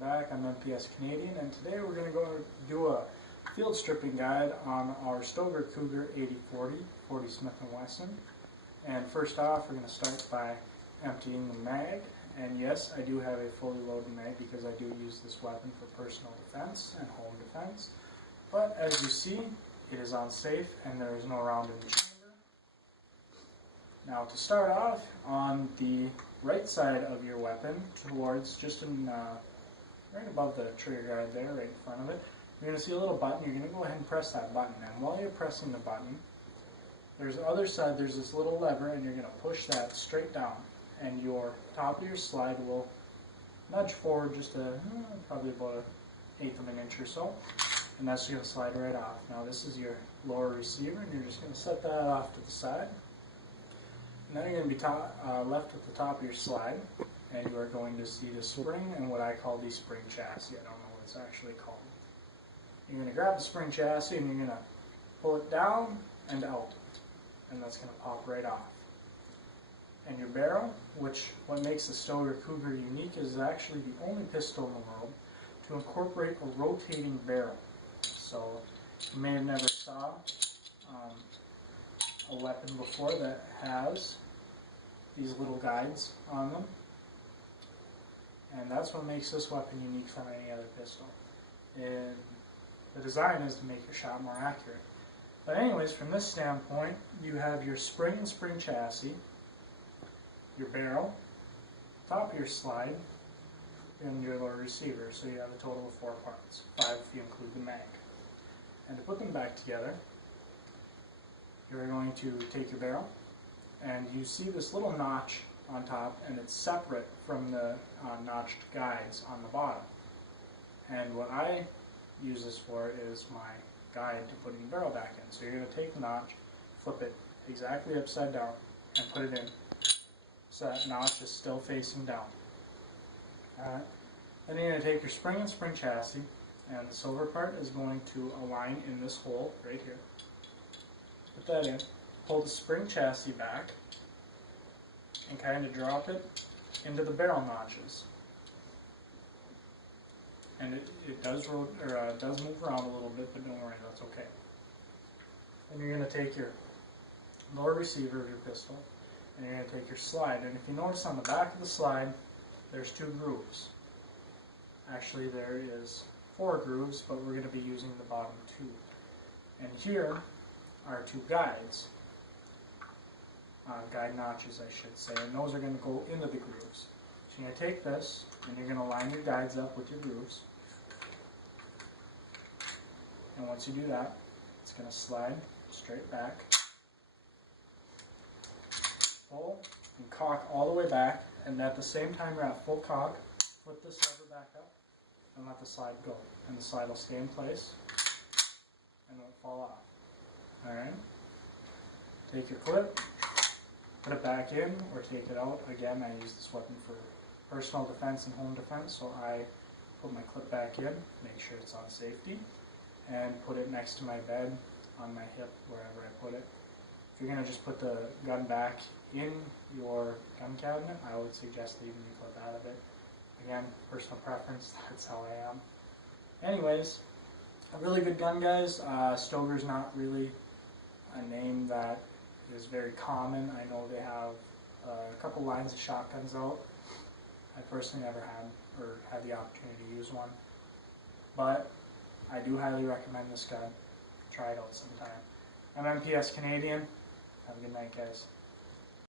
Back, I'm MPS Canadian, and today we're going to go do a field stripping guide on our Stoeger Cougar 8040 40 Smith & Wesson. And first off, we're going to start by emptying the mag. And yes, I do have a fully loaded mag because I do use this weapon for personal defense and home defense. But as you see, it is unsafe and there is no round in the chamber. Now to start off, on the right side of your weapon, towards just in right above the trigger guard there, right in front of it, you're going to see a little button. You're going to go ahead and press that button. And while you're pressing the button, there's the other side, there's this little lever, and you're going to push that straight down. And your top of your slide will nudge forward just probably about 1/8 of an inch or so. And that's going to slide right off. Now this is your lower receiver, and you're just going to set that off to the side. And then you're going to be left with the top of your slide. And you are going to see the spring and what I call the spring chassis. I don't know what it's actually called. You're going to grab the spring chassis and you're going to pull it down and out. And that's going to pop right off. And your barrel, what makes the Stoeger Cougar unique, is actually the only pistol in the world to incorporate a rotating barrel. So you may have never saw a weapon before that has these little guides on them. And that's what makes this weapon unique from any other pistol. And the design is to make your shot more accurate. But anyways, from this standpoint, you have your spring and spring chassis, your barrel, top of your slide, and your lower receiver. So you have a total of 4 parts, 5 if you include the mag. And to put them back together, you're going to take your barrel, and you see this little notch on top, and it's separate from the notched guides on the bottom. And what I use this for is my guide to putting the barrel back in. So you're going to take the notch, flip it exactly upside down, and put it in so that notch is still facing down. Then you're going to take your spring and spring chassis, and the silver part is going to align in this hole right here. Put that in, pull the spring chassis back, and kind of drop it into the barrel notches. And it does move around a little bit, but don't worry, that's okay. Then you're going to take your lower receiver of your pistol, and you're going to take your slide. And if you notice on the back of the slide, there's 2 grooves. Actually, there is 4 grooves, but we're going to be using the bottom 2. And here are 2 guides. Guide notches, I should say, and those are going to go into the grooves. So you're going to take this, and you're going to line your guides up with your grooves. And once you do that, it's going to slide straight back, pull, and cock all the way back, and at the same time you're at full cock, flip this lever back up, and let the slide go. And the slide will stay in place, and it won't fall off. Alright? Take your clip, put it back in or take it out. Again, I use this weapon for personal defense and home defense, so I put my clip back in, make sure it's on safety, and put it next to my bed, on my hip, wherever I put it. If you're going to just put the gun back in your gun cabinet, I would suggest leaving the clip out of it. Again, personal preference, that's how I am. Anyways, a really good gun, guys. Stoeger's not really a name that is very common. I know they have a couple lines of shotguns out. I personally never had the opportunity to use one, but I do highly recommend this gun. Try it out sometime. I'm MPS Canadian. Have a good night, guys.